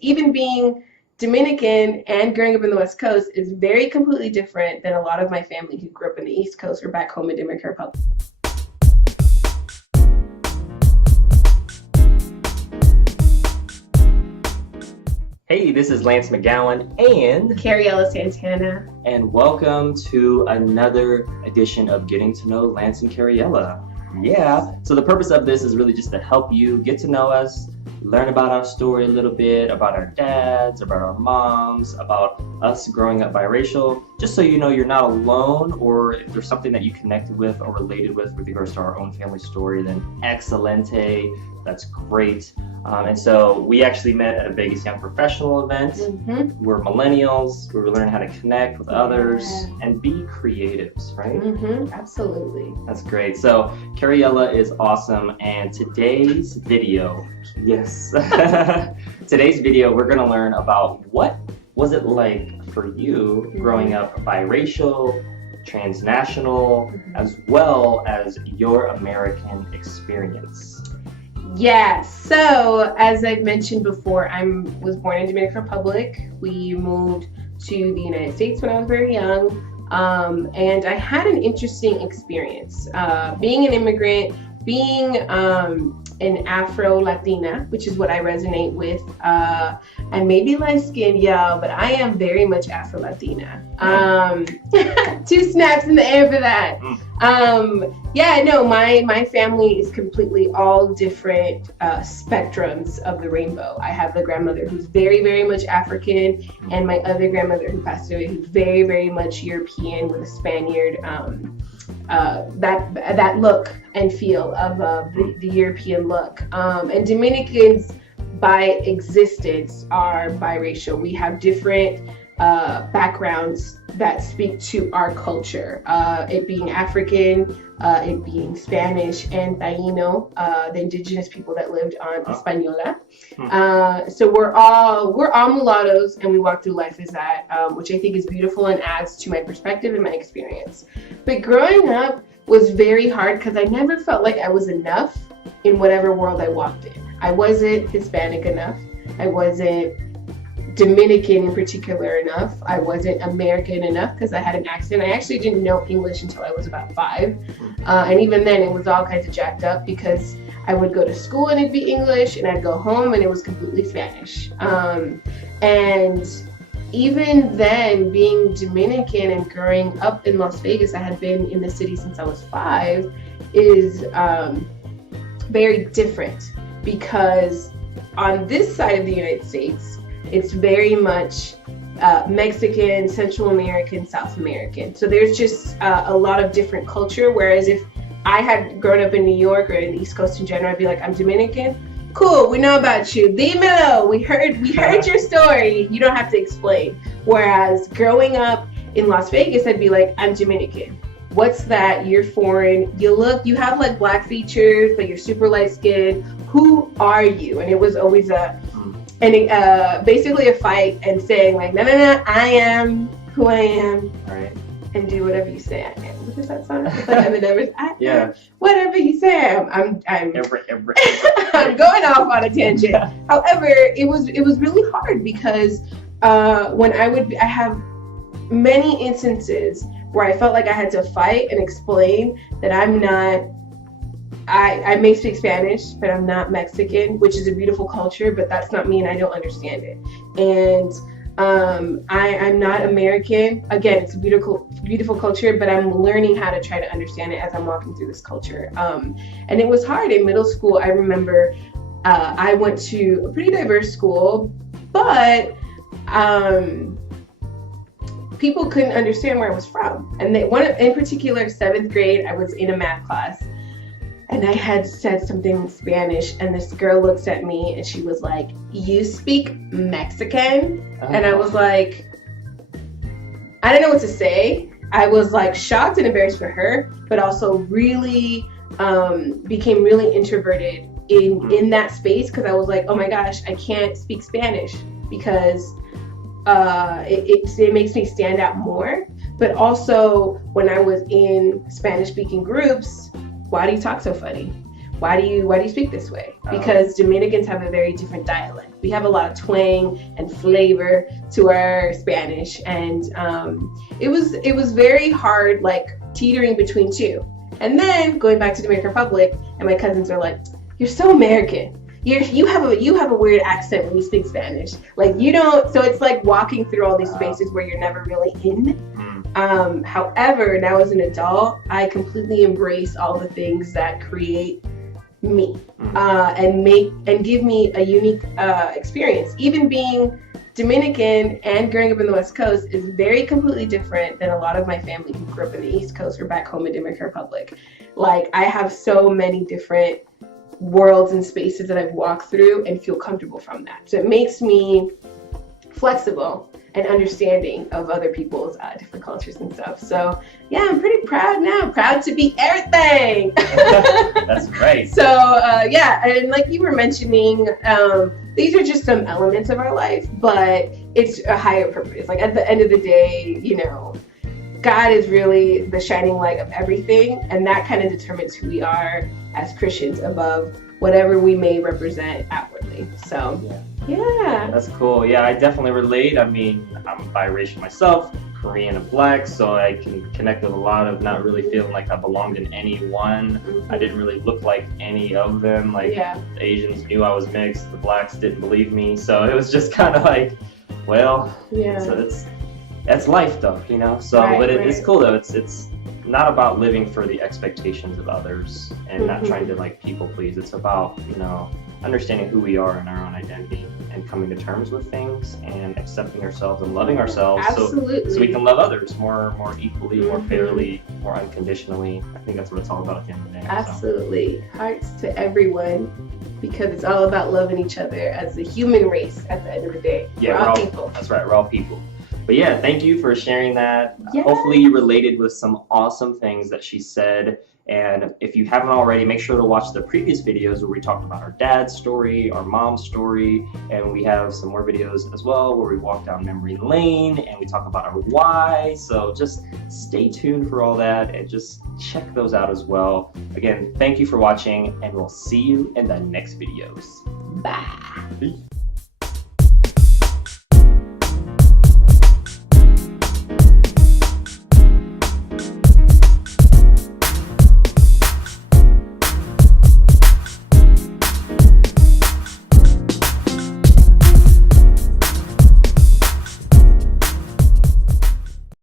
Even being Dominican and growing up in the West Coast is very completely different than a lot of my family who grew up in the East Coast or back home in Dominican Republic. Hey, this is Lance McGowan and Cariela, and welcome to another edition of Getting to Know Lance and Cariela. Yeah, so the purpose of this is really just to help you get to know us, learn about our story a little bit, about our dads, about our moms, about us growing up biracial, just so you know you're not alone, or if there's something that you connected with or related with regards to our own family story, then excelente, that's great. And so we actually met at a Vegas Young Professional event. Mm-hmm. We're millennials. We were learning how to connect with others and be creatives, right? Mm-hmm. Absolutely. That's great. So Cariela is awesome. And today's video, yes, today's video, we're going to learn about what was it like for you growing up biracial, transnational, as well as your American experience. Yeah, so as I've mentioned before, I was born in Dominican Republic. We moved to the United States when I was very young, and I had an interesting experience. Being an immigrant, being an Afro-Latina, which is what I resonate with. I may be light-skinned, y'all, but I am very much Afro-Latina. 2 snaps in the air for that. Yeah, no, my family is completely all different spectrums of the rainbow. I have a grandmother who's very, very much African, and my other grandmother who passed away who's very, very much European with a Spaniard, that look and feel of the European look. And Dominicans by existence are biracial. We have different backgrounds that speak to our culture, it being African, it being Spanish and Taino, the indigenous people that lived on Hispaniola. So we're all mulattoes, and we walk through life as that, which I think is beautiful and adds to my perspective and my experience. But growing up was very hard because I never felt like I was enough in whatever world I walked in. I wasn't Hispanic enough. I wasn't Dominican in particular enough. I wasn't American enough because I had an accent. I actually didn't know English until I was about 5. And even then it was all kinds of jacked up because I would go to school and it'd be English, and I'd go home and it was completely Spanish. And even then, being Dominican and growing up in Las Vegas, I had been in the city since I was 5, is very different because on this side of the United States, it's very much Mexican, Central American, South American. So there's just a lot of different culture. Whereas if I had grown up in New York or in the East Coast in general, I'd be like, I'm Dominican. Cool, we know about you. Dímelo. We heard your story. You don't have to explain. Whereas growing up in Las Vegas, I'd be like, I'm Dominican. What's that? You're foreign. You have like black features, but you're super light skinned. Who are you? And it was always basically a fight and saying like, no, I am who I am, Right. and do whatever you say I am. What does that sound like? I Yeah. am whatever you say I am. I'm going off on a tangent. However, it was really hard because when I have many instances where I felt like I had to fight and explain that I'm not. I may speak Spanish, but I'm not Mexican, which is a beautiful culture, but that's not me and I don't understand it. And I'm not American. Again, it's a beautiful culture, but I'm learning how to try to understand it as I'm walking through this culture. And it was hard in middle school. I remember I went to a pretty diverse school, but people couldn't understand where I was from. And in particular, 7th grade, I was in a math class. And I had said something in Spanish, and this girl looks at me and she was like, "You speak Mexican?" And I was like, I don't know what to say. I was like shocked and embarrassed for her, but also really became really introverted in that space because I was like, oh my gosh, I can't speak Spanish because it makes me stand out more. But also when I was in Spanish speaking groups, why do you talk so funny? why do you speak this way? Because Dominicans have a very different dialect. We have a lot of twang and flavor to our Spanish, and it was very hard, like teetering between two. And then going back to Dominican Republic, and my cousins are like, "You're so American. You have a weird accent when you speak Spanish. Like you don't." So it's like walking through all these spaces where you're never really in. However, now as an adult, I completely embrace all the things that create me and give me a unique experience. Even being Dominican and growing up in the West Coast is very completely different than a lot of my family who grew up in the East Coast or back home in Dominican Republic. Like I have so many different worlds and spaces that I've walked through and feel comfortable from that. So it makes me flexible and understanding of other people's different cultures and stuff. So yeah, I'm pretty proud now. Proud to be everything. That's right. So yeah, and like you were mentioning, these are just some elements of our life, but it's a higher purpose. Like at the end of the day, you know, God is really the shining light of everything, and that kind of determines who we are as Christians above whatever we may represent outwardly. So yeah. That's cool. Yeah, I definitely relate. I mean, I'm biracial myself, Korean and Black, so I can connect with a lot of not really feeling like I belonged in any one. I didn't really look like any of them. Like the Asians knew I was mixed, the Blacks didn't believe me. So it was just kind of like, well, so that's life though, you know? So, but it's cool though. It's not about living for the expectations of others and not trying to like people please. It's about, you know, understanding who we are and our own identity and coming to terms with things and accepting ourselves and loving ourselves so we can love others more equally, more fairly, more unconditionally. I think that's what it's all about at the end of the day. Absolutely. So. Hearts to everyone, because it's all about loving each other as a human race at the end of the day. Yeah, we're all people. That's right, we're all people. But yeah, thank you for sharing that. Hopefully you related with some awesome things that she said. And if you haven't already, make sure to watch the previous videos where we talked about our dad's story, our mom's story, and we have some more videos as well where we walk down memory lane and we talk about our why. So just stay tuned for all that and just check those out as well. Again, thank you for watching, and we'll see you in the next videos. Bye. Peace.